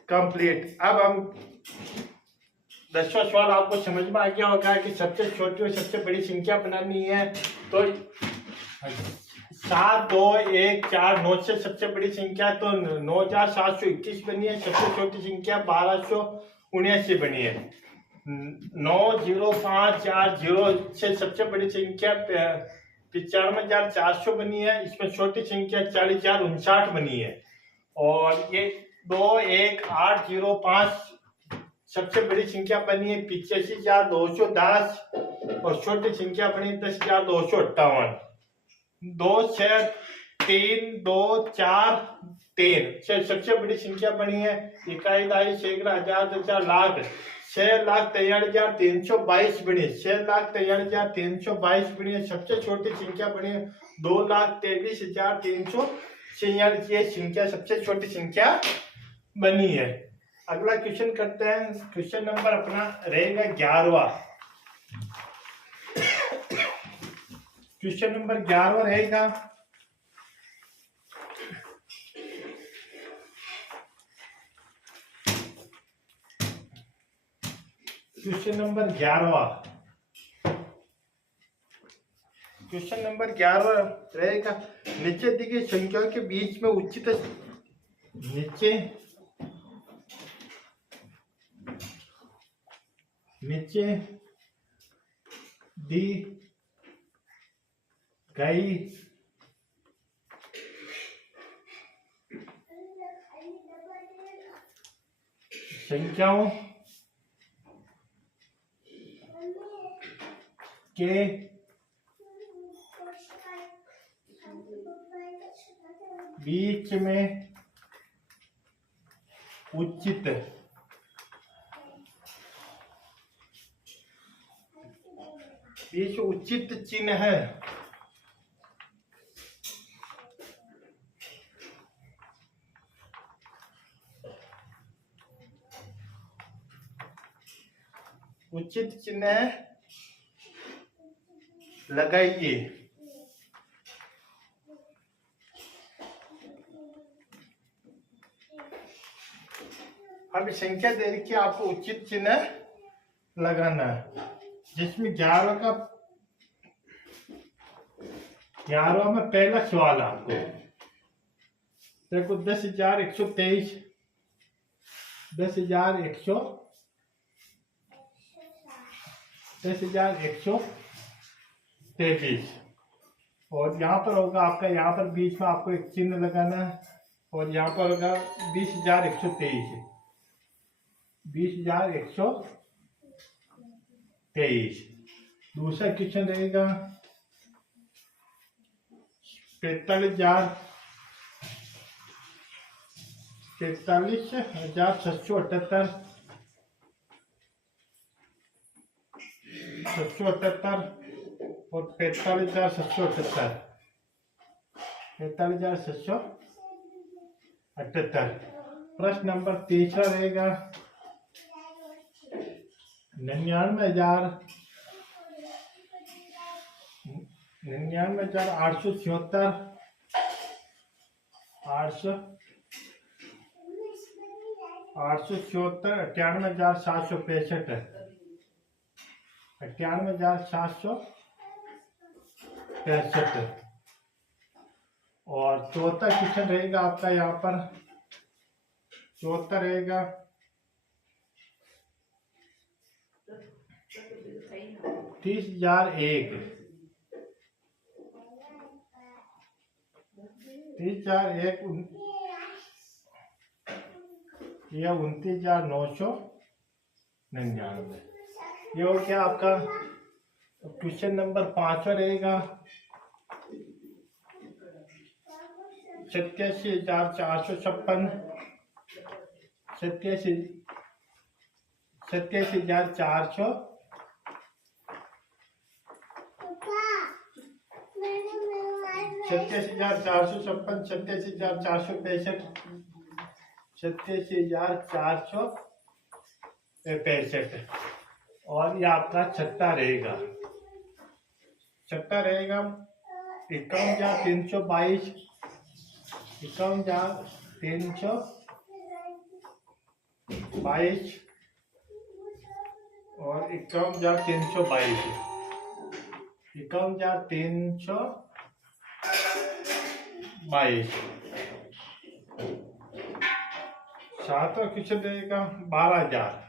कंप्लीट। अब हम 10वां सवाल आपको समझ में आ गया होगा कि सबसे छोटी और सबसे बड़ी संख्या बनानी है। तो 7, 2, 1, 4, 9 से सबसे बड़ी संख्या तो 9721 बनी है। सबसे छोटी संख्या 1279 बनी है। 9054 से सबसे बड़ी संख्या 95,400 बनी है। इसमें छोटी संख्या 40,059 बनी है। और ये 21,805 सबसे बड़ी संख्या बनी है 85,210 और छोटी संख्या बनी 10,258। 2, 6, 3, 2, 4, 3 से सबसे बड़ी संख्या बनी है इकाई, दाई, सैकड़ा, हजार, दशा, लाख। 6,43,322 बनी है। 6,43,322 बनी है। सबसे छोटी संख्या बनी है 2,23,346। ये संख्या सबसे छोटी संख्या बनी है। अगला क्वेश्चन करते हैं। क्वेश्चन नंबर अपना रहेगा 11वां। क्वेश्चन नंबर 11वां रहेगा, क्वेश्चन नंबर 11वां। क्वेश्चन नंबर 11वां रहेगा, नीचे दी गई संख्याओं के बीच में उचित नीचे दी गई संख्याओं के बीच में उचित, बीच उचित चिन्ह है। उचित चिन्ह लगाइए। अब संख्या दे रखी है, आपको उचित चिन्ह लगाना है, जिसमें 11 में पहला सवाल आपको देखो 10,123, 10,123 और यहाँ पर होगा आपका, यहाँ पर बीच में आपको एक चिन्ह लगाना है और यहाँ पर होगा 20,123, 20,123। दूसरा क्वेश्चन रहेगा 43,678 और 45,678। प्रश्न नंबर तीसरा रहेगा 99,877, 98,765, 98,765। और चौथा क्वेश्चन रहेगा आपका, यहाँ पर चौथा रहेगा 30,001, या 29,999। ये हो गया आपका। क्वेश्चन नंबर 5 रहेगा 87,456, 87,400, 87,456, 87,465, 87,465 और ये आपका छठा रहेगा 51,322, 51,322 और 51,322, 51,322। सातवां क्वेश्चन रहेगा 12,000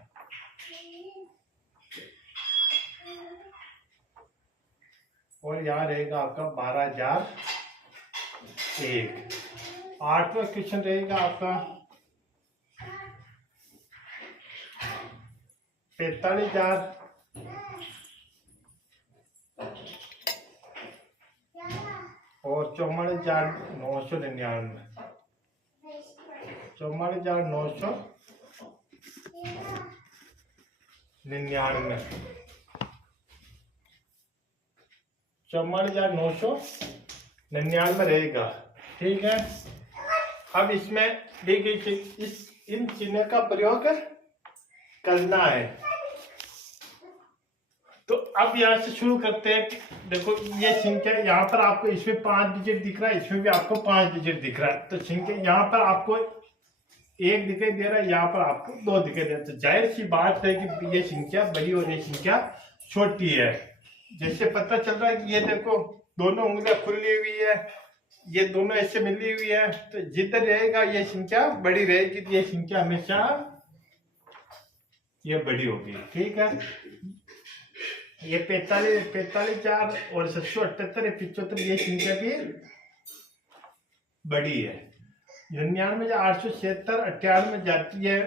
और यहाँ रहेगा आपका 12,001। आठवां क्वेश्चन रहेगा आपका 45,000 और 44,999, 44,999, 44,999 रहेगा। ठीक है, अब इसमें देखिए इन चिन्ह का प्रयोग करना है। तो अब यहाँ से शुरू करते हैं। देखो ये संख्या यहाँ पर आपको, इसमें 5 डिजिट दिख रहा है, इसमें भी आपको 5 डिजिट दिख रहा है। तो संख्या यहाँ पर आपको 1 दिखाई दे रहा है, यहाँ पर आपको 2 दिखाई दे रहा है। तो जाहिर सी बात है कि ये संख्या बड़ी और ये संख्या छोटी है। जैसे पता चल रहा है कि ये देखो दोनों उंगलियां खुली हुई है, ये दोनों ऐसे मिली हुई है, तो जिधर रहेगा ये संख्या बड़ी रहेगी, तो ये संख्या हमेशा ये बड़ी होगी। ठीक है, ये 45,000 और 778, 75, ये संख्या भी बड़ी है। 99,876, 98 जाती है,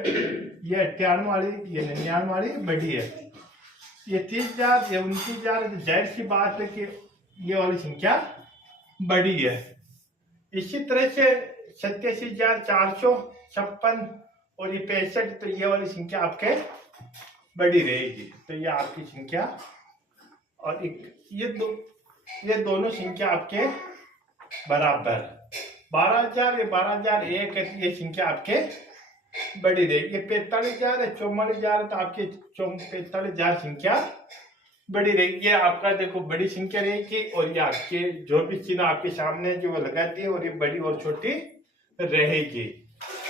ये 98 वाली, ये 99 वाली बड़ी है। ये 30,000, ये 29,000, जाहिर सी बात है कि ये वाली संख्या बड़ी है। इसी तरह से 87,456 और ये 65, तो ये वाली संख्या आपके बड़ी रहेगी। तो ये आपकी संख्या, और ये दोनों संख्या आपके बराबर 12,000, ये 12,001 है, ये संख्या आपके बड़ी रहेगी। ये 45,000 है, 44,000, तो आपके 45,000 संख्या बड़ी रहेगी। ये आपका देखो बड़ी संख्या रहेगी, और ये आपके जो भी चिन्ह आपके सामने जो वो लगा दिए, और ये बड़ी और छोटी रहेगी।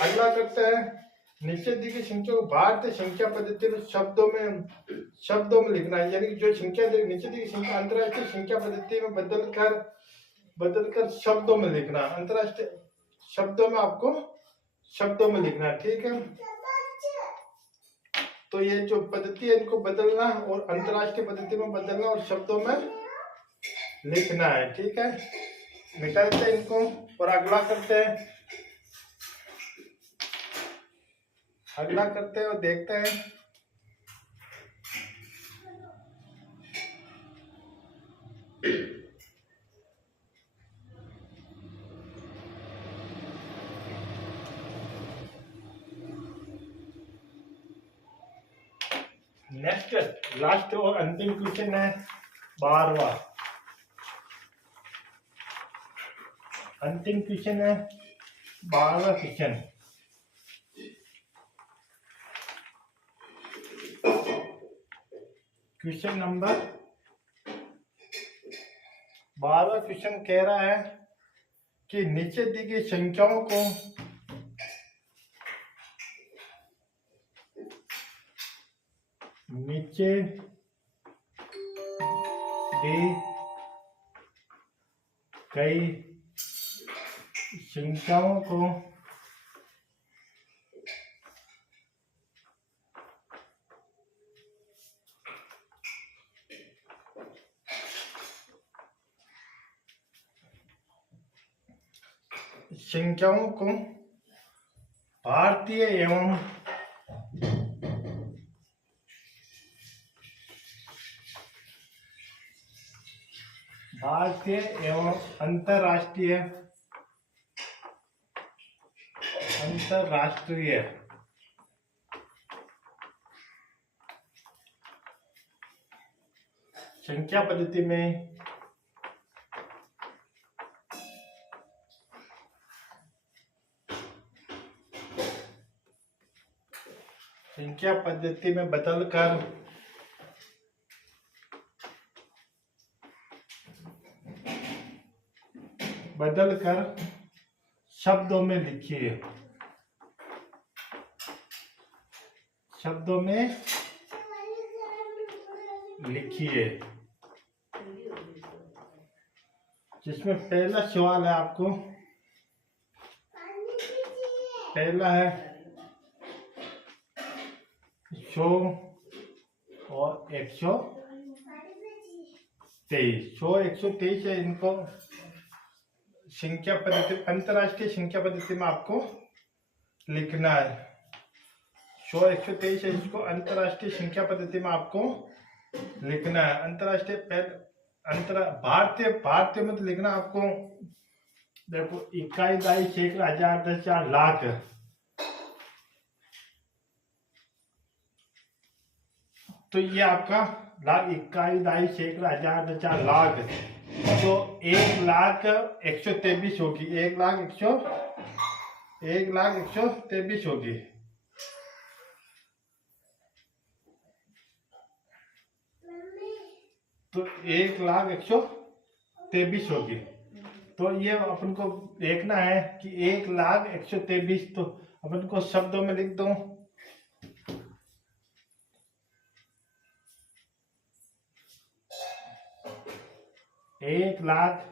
अगला करते हैं, नीचे दी गई संख्या को भारतीय संख्या पद्धति में शब्दों में लिखना है। यानी जो संख्या नीचे दी गई संख्या अंतरराष्ट्रीय संख्या पद्धति में बदलकर शब्दों में लिखना। अंतरराष्ट्रीय शब्दों में आपको शब्दों में लिखना है, ठीक है। तो ये जो पद्धति है इनको बदलना, और अंतरराष्ट्रीय पद्धति में बदलना, और शब्दों में लिखना है, ठीक है। मिटा देते हैं इनको, और अगला करते हैं और देखते हैं। नेक्स्ट लास्ट और अंतिम क्वेश्चन है 12वां। अंतिम क्वेश्चन है 12वां क्वेश्चन। क्वेश्चन नंबर 12वां क्वेश्चन कह रहा है कि नीचे दी गई संख्याओं को नीचे दी गई संख्याओं को भारतीय एवं अंतरराष्ट्रीय संख्या पद्धति में बदलकर शब्दों में लिखिए। जिसमें पहला सवाल है आपको, पहला है 100 और 123। 100 123 है, इनको संख्या पद्धति अंतरराष्ट्रीय संख्या पद्धति में आपको लिखना है। 100 123 है, इसको अंतरराष्ट्रीय संख्या पद्धति में आपको लिखना है। भारतीय में तो लिखना आपको, देखो इकाई, दाई, सैकड़ा, हजार, दस, हजार, लाख। तो ये आपका लाख, इकाई, दाई, सैकड़ा, हजार, दस, हजार, लाख। तो 1,00,123 होगी। 1,00,123 होगी। तो 1,00,123 होगी। तो ये अपन को देखना है कि 1,00,123, तो अपन को शब्दों में लिख दो। 1,00,000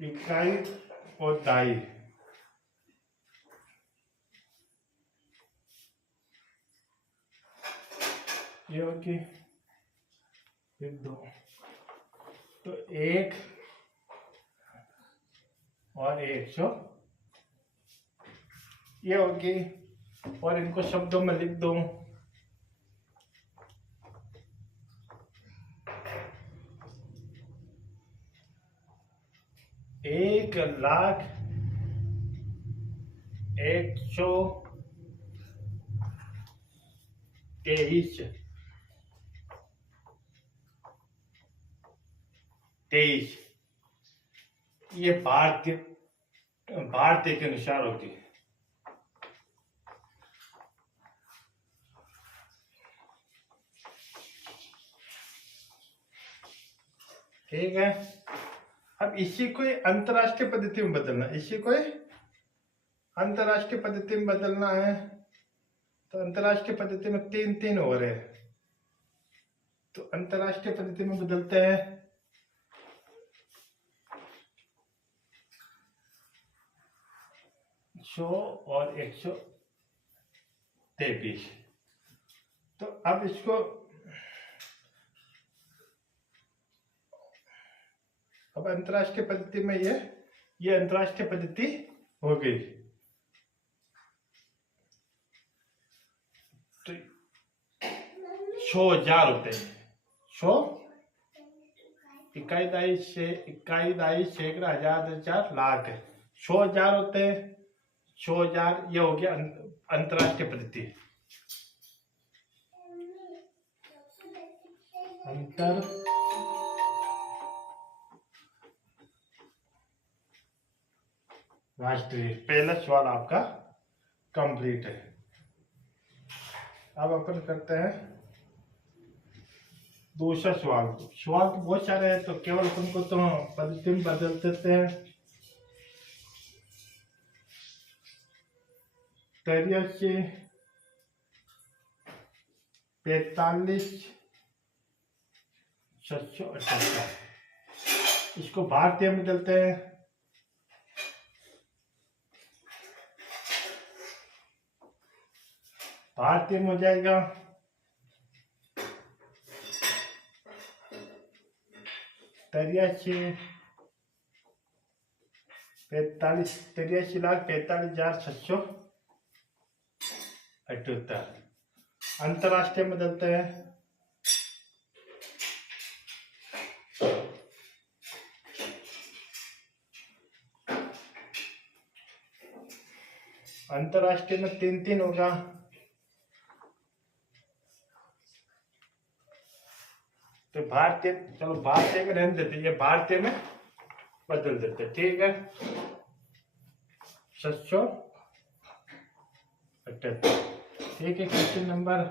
इकाई और दाई। ये होगी 2। तो 1 और 100 ये होगी, और इनको शब्दों में लिख दो। 1,123,23 ये भारतीय के अनुसार होगी। ठीक है, अब इसी को अंतरराष्ट्रीय पद्धति में बदलना, इसी को अंतरराष्ट्रीय पद्धति में बदलना है। तो अंतरराष्ट्रीय पद्धति में 3-3 हो रहे हैं, तो अंतरराष्ट्रीय पद्धति में बदलते हैं। 100 और 123। तो अब इसको अब अंतरराष्ट्रीय पद्धति में ये अंतरराष्ट्रीय पद्धति हो गई। तो 100,000 होते हैं, 100 इकाई दाई सैकड़ा हजार हजार लाख, 100,000 होते हैं। 100,000 ये हो गया अंतरराष्ट्रीय पद्धति। अंतरराष्ट्रीय पहला सवाल आपका कंप्लीट है। अब अपन करते हैं दूसरा सवाल। सवाल तो बहुत सारे हैं, तो केवल अपन को तो पद्धति में बदल देते हैं। 83, 45, 778, इसको भारतीय में बदलते हैं। भारतीय में हो जाएगा 83,45,778। अंतरराष्ट्रीय में बदलते हैं। अंतरराष्ट्रीय में 3-3 होगा। तो भारतीय, चलो भारतीय में रहने देते, ये भारतीय में बदल देते। ठीक है, 778। ठीक है, क्वेश्चन नंबर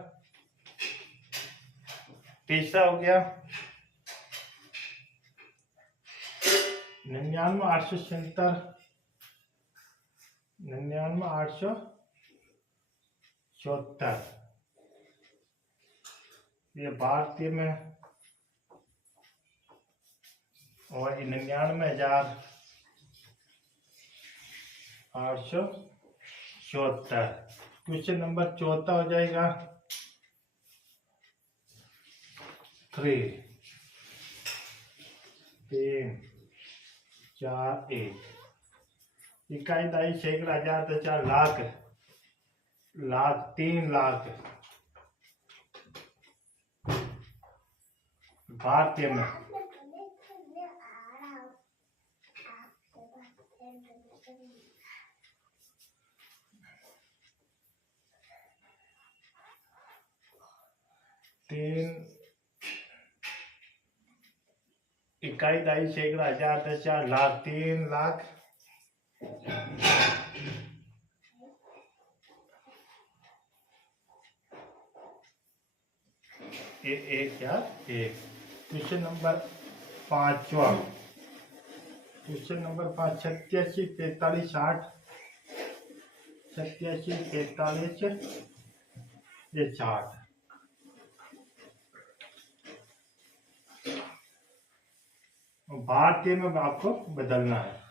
तीसरा हो गया। 99,870, 99,874, ये भारतीय में, और 99,874। क्वेश्चन नंबर चौथा हो जाएगा 3, 4, 1। इकाई दाई सैकड़ा हजार हजार लाख, 3 लाख भारतीय में। इकाई दाई सैकड़ा हजार हजार लाख, 3 लाख एक। क्वेश्चन नंबर 5वां, क्वेश्चन नंबर 5, 87, 45, 60, 87, 45, 60। भारतीय में आपको बदलना है।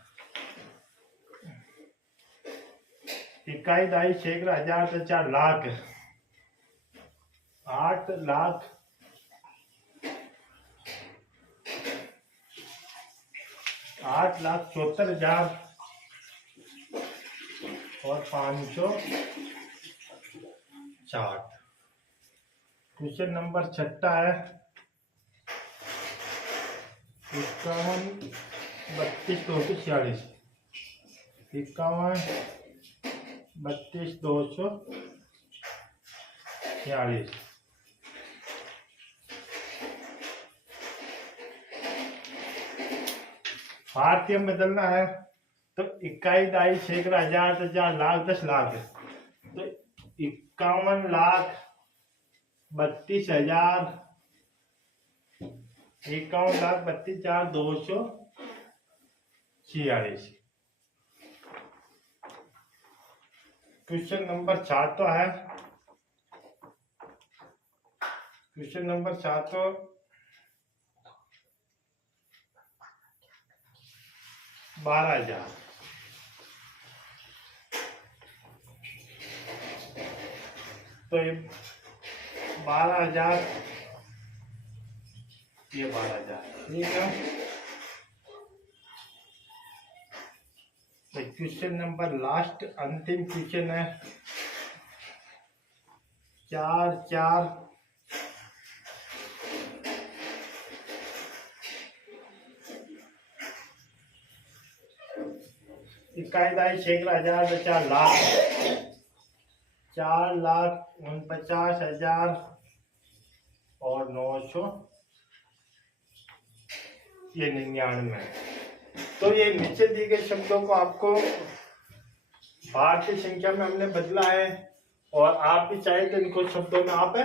इकाई दाई सैकड़ा हजार हजार लाख, 8 लाख 8,74,000 और 560। क्वेश्चन नंबर 6 है 51, 32,246, 51, 32,246। भारतीय में बदलना है तो इकाई दाई सैकड़ा हजार तो 4 लाख 10 लाख, तो 51,32,000, 51,32,246। क्वेश्चन नंबर 4 तो है, क्वेश्चन नंबर 4 तो 12,000, तो ये 12,000, ये 12,000, ठीक है। तो क्वेश्चन नंबर लास्ट अंतिम क्वेश्चन है 4,4, इकाई दाई सैकड़ा हजार तो 4 लाख, 4,49,000 और 900, ये 99। तो ये नीचे दिए गए शब्दों को आपको भारतीय संख्या में हमने बदला है, और आप भी चाहे तो इनको शब्दों में आप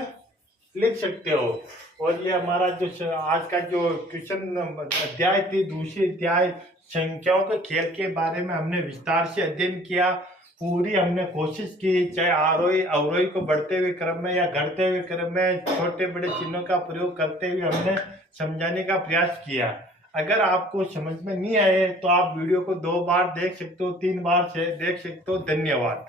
लिख सकते हो। और ये हमारा जो आज का जो क्वेश्चन अध्याय थी, दूसरी अध्याय संख्याओं के खेल के बारे में हमने विस्तार से अध्ययन किया। पूरी हमने कोशिश की, चाहे आरोही अवरोही को बढ़ते हुए क्रम में या घटते हुए क्रम में छोटे बड़े चिन्हों का प्रयोग करते हुए हमने समझाने का प्रयास किया। अगर आपको समझ में नहीं आए तो आप वीडियो को 2 बार देख सकते हो, 3 बार से देख सकते हो। धन्यवाद।